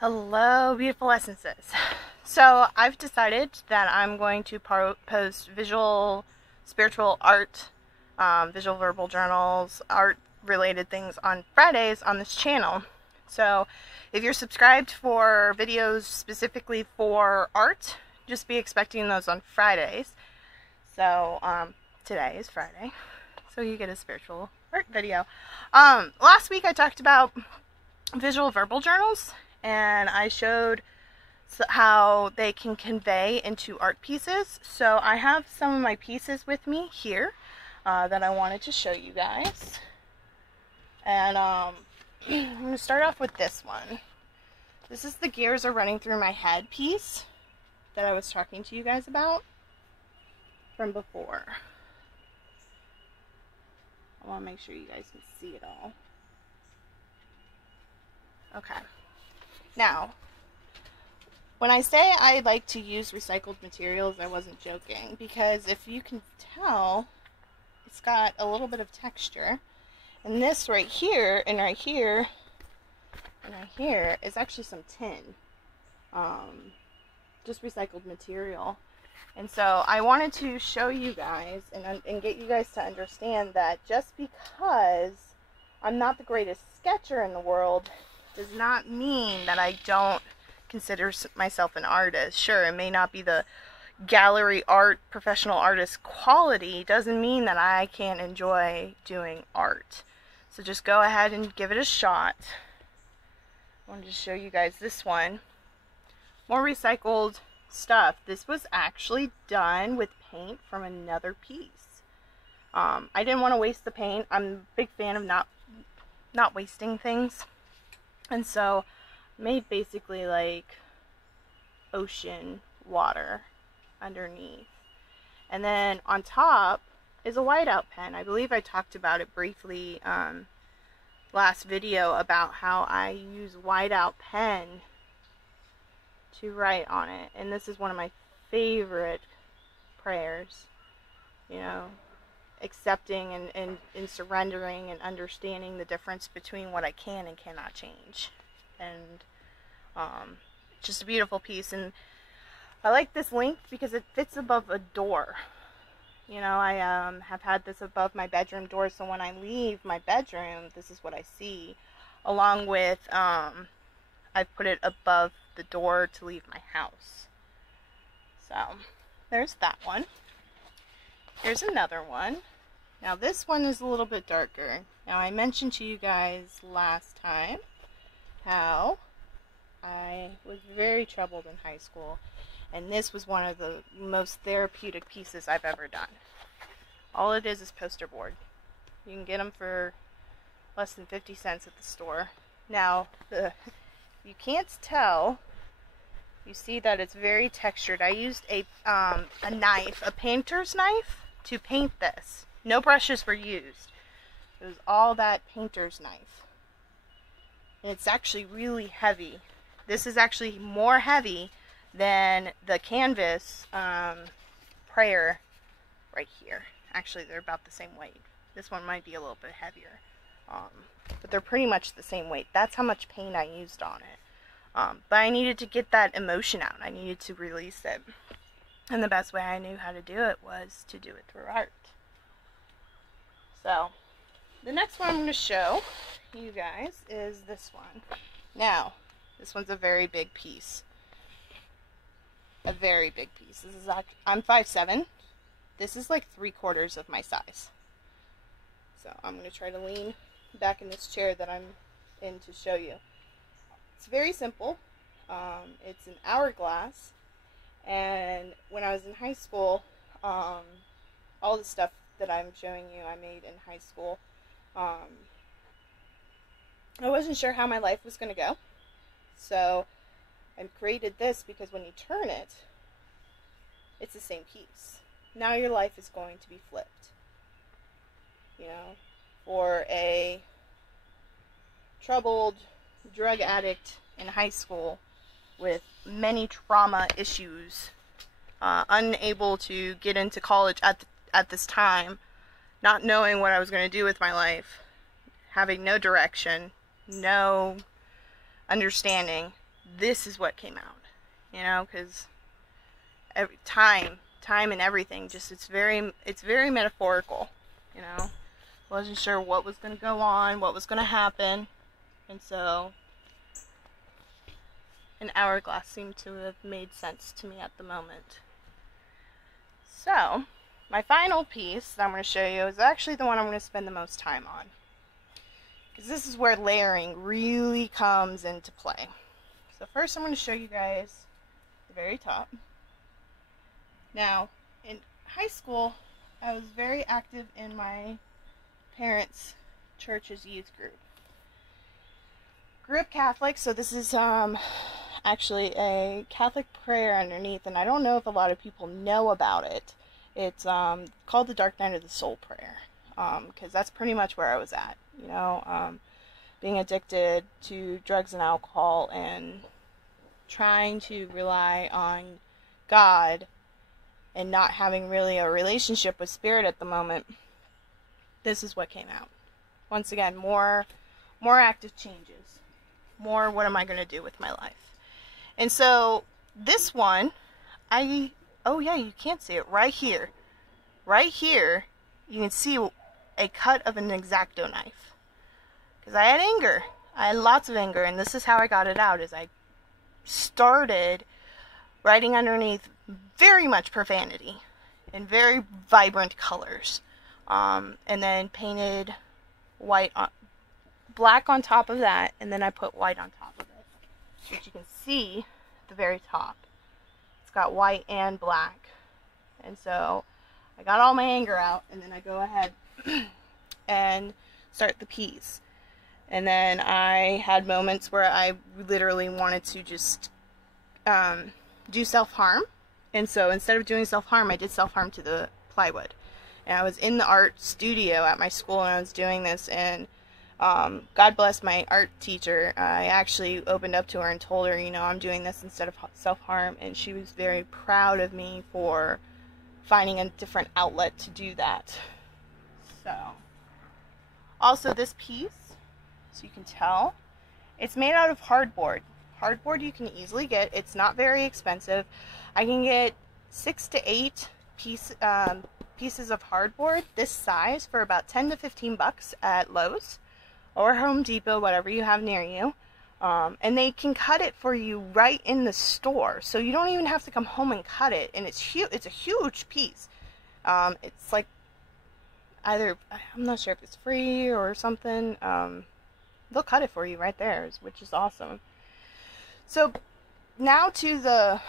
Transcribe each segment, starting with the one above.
Hello, beautiful essences. So I've decided that I'm going to post visual, spiritual art, visual verbal journals, art related things on Fridays on this channel. So if you're subscribed for videos specifically for art, just be expecting those on Fridays. So today is Friday, so you get a spiritual art video. Last week I talked about visual verbal journals, and I showed how they can convey into art pieces. So I have some of my pieces with me here that I wanted to show you guys. And I'm going to start off with this one. This is the gears are running through my head piece that I was talking to you guys about from before. I want to make sure you guys can see it all. Okay. Now, when I say I like to use recycled materials, I wasn't joking, because if you can tell, it's got a little bit of texture. And this right here, and right here, and right here is actually some tin. Just recycled material. And so I wanted to show you guys and get you guys to understand that just because I'm not the greatest sketcher in the world does not mean that I don't consider myself an artist. Sure, it may not be the gallery art, professional artist quality, doesn't mean that I can't enjoy doing art. So just go ahead and give it a shot. I wanted to show you guys this one. More recycled stuff. This was actually done with paint from another piece. I didn't want to waste the paint. I'm a big fan of not wasting things. And so made basically like ocean water underneath. And then on top is a whiteout pen. I believe I talked about it briefly last video about how I use whiteout pen to write on it. And this is one of my favorite prayers. You know, accepting and surrendering and understanding the difference between what I can and cannot change. And just a beautiful piece. And I like this length because it fits above a door. You know, I have had this above my bedroom door, so when I leave my bedroom, this is what I see. Along with, I've put it above the door to leave my house. So, there's that one. Here's another one. Now this one is a little bit darker. Now I mentioned to you guys last time how I was very troubled in high school, and this was one of the most therapeutic pieces I've ever done. All it is poster board. You can get them for less than 50 cents at the store. Now, you can't tell. You see that it's very textured. I used a knife, a painter's knife, to paint this. No brushes were used. It was all that painter's knife. And it's actually really heavy. This is actually more heavy than the canvas prayer right here. Actually, they're about the same weight. This one might be a little bit heavier. But they're pretty much the same weight. That's how much paint I used on it. But I needed to get that emotion out. I needed to release it. And the best way I knew how to do it was to do it through art. So, the next one I'm going to show you guys is this one. Now, this one's a very big piece. A very big piece. This is I'm 5'7". This is like 3/4 of my size. So, I'm going to try to lean back in this chair that I'm in to show you. It's very simple. It's an hourglass. And when I was in high school, all the stuff that I'm showing you I made in high school, I wasn't sure how my life was going to go. So I created this because when you turn it, it's the same piece. Now your life is going to be flipped. You know, for a troubled drug addict in high school with many trauma issues, unable to get into college at this time, not knowing what I was going to do with my life, having no direction, no understanding, this is what came out, you know, because every time and everything, just it's very metaphorical, you know. Wasn't sure what was going to go on, what was going to happen, and so an hourglass seemed to have made sense to me at the moment. So my final piece that I'm going to show you is actually the one I'm going to spend the most time on, because this is where layering really comes into play. So first I'm going to show you guys the very top. Now, in high school, I was very active in my parents' church's youth group. Grew up Catholic, so this is actually a Catholic prayer underneath, and I don't know if a lot of people know about it. It's called the Dark Night of the Soul prayer, because that's pretty much where I was at, you know, being addicted to drugs and alcohol and trying to rely on God and not having really a relationship with Spirit at the moment. This is what came out. Once again, more active changes. More, what am I going to do with my life? And so, this one, oh yeah, you can't see it right here. Right here, you can see a cut of an X-Acto knife. Because I had anger. I had lots of anger, and this is how I got it out, is I started writing underneath very much profanity in very vibrant colors. And then painted black on top of that, and then I put white on top of it, which you can see at the very top. It's got white and black, and so I got all my anger out, and then I go ahead and start the piece. And then I had moments where I literally wanted to just do self-harm, and so instead of doing self-harm, I did self-harm to the plywood. And I was in the art studio at my school, and I was doing this, and God bless my art teacher. I actually opened up to her and told her, you know, I'm doing this instead of self-harm, and she was very proud of me for finding a different outlet to do that. So, also this piece, so you can tell, it's made out of hardboard. Hardboard you can easily get. It's not very expensive. I can get 6 to 8 pieces of hardboard this size for about 10 to 15 bucks at Lowe's or Home Depot, whatever you have near you. And they can cut it for you right in the store, so you don't even have to come home and cut it. And it's huge. It's a huge piece. It's like either, I'm not sure if it's free or something. They'll cut it for you right there, which is awesome. So now to the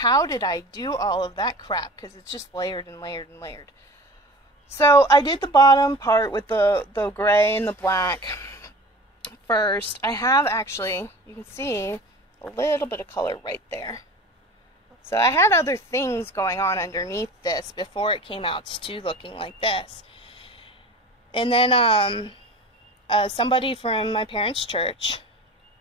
how did I do all of that crap, because it's just layered and layered and layered. So I did the bottom part with the gray and the black first. I have actually, you can see a little bit of color right there. So I had other things going on underneath this before it came out to looking like this. And then somebody from my parents' church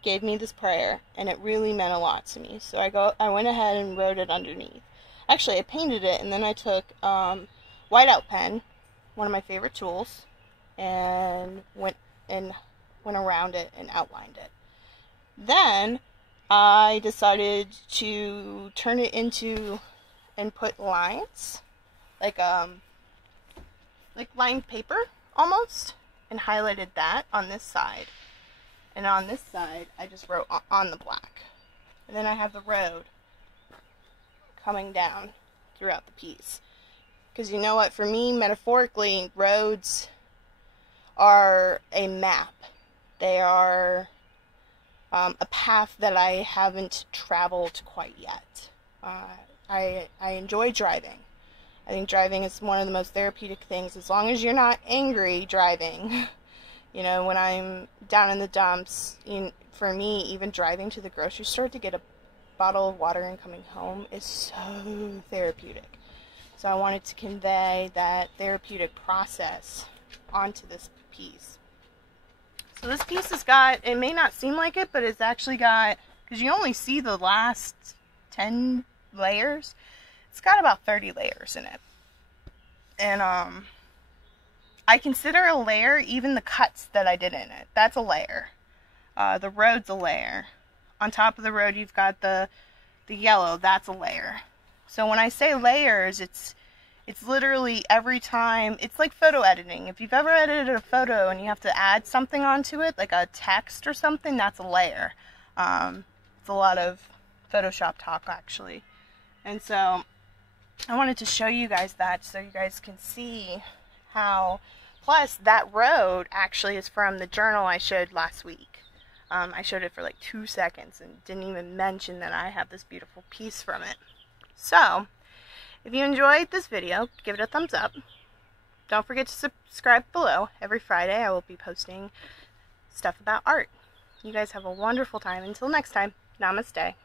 gave me this prayer, and it really meant a lot to me. So I went ahead and wrote it underneath. Actually, I painted it, and then I took whiteout pen, one of my favorite tools, and went around it and outlined it. Then I decided to turn it into and put lines, like lined paper almost, and highlighted that on this side. And on this side, I just wrote on the black. And then I have the road coming down throughout the piece. Because you know what, for me, metaphorically, roads are a map. They are a path that I haven't traveled quite yet. I enjoy driving. I think driving is one of the most therapeutic things, as long as you're not angry driving. You know, when I'm down in the dumps, for me, even driving to the grocery store to get a bottle of water and coming home is so therapeutic. So I wanted to convey that therapeutic process onto this piece. So this piece has got, it may not seem like it, but it's actually got, because you only see the last 10 layers, it's got about 30 layers in it. And I consider a layer even the cuts that I did in it. That's a layer. The road's a layer. on top of the road you've got the yellow. That's a layer. So when I say layers, it's literally every time, it's like photo editing. If you've ever edited a photo and you have to add something onto it, like a text or something, that's a layer. It's a lot of Photoshop talk, actually. And so I wanted to show you guys that so you guys can see how, plus that road actually is from the journal I showed last week. I showed it for like 2 seconds and didn't even mention that I have this beautiful piece from it. So, if you enjoyed this video, give it a thumbs up. Don't forget to subscribe below. Every Friday I will be posting stuff about art. You guys have a wonderful time. Until next time, namaste.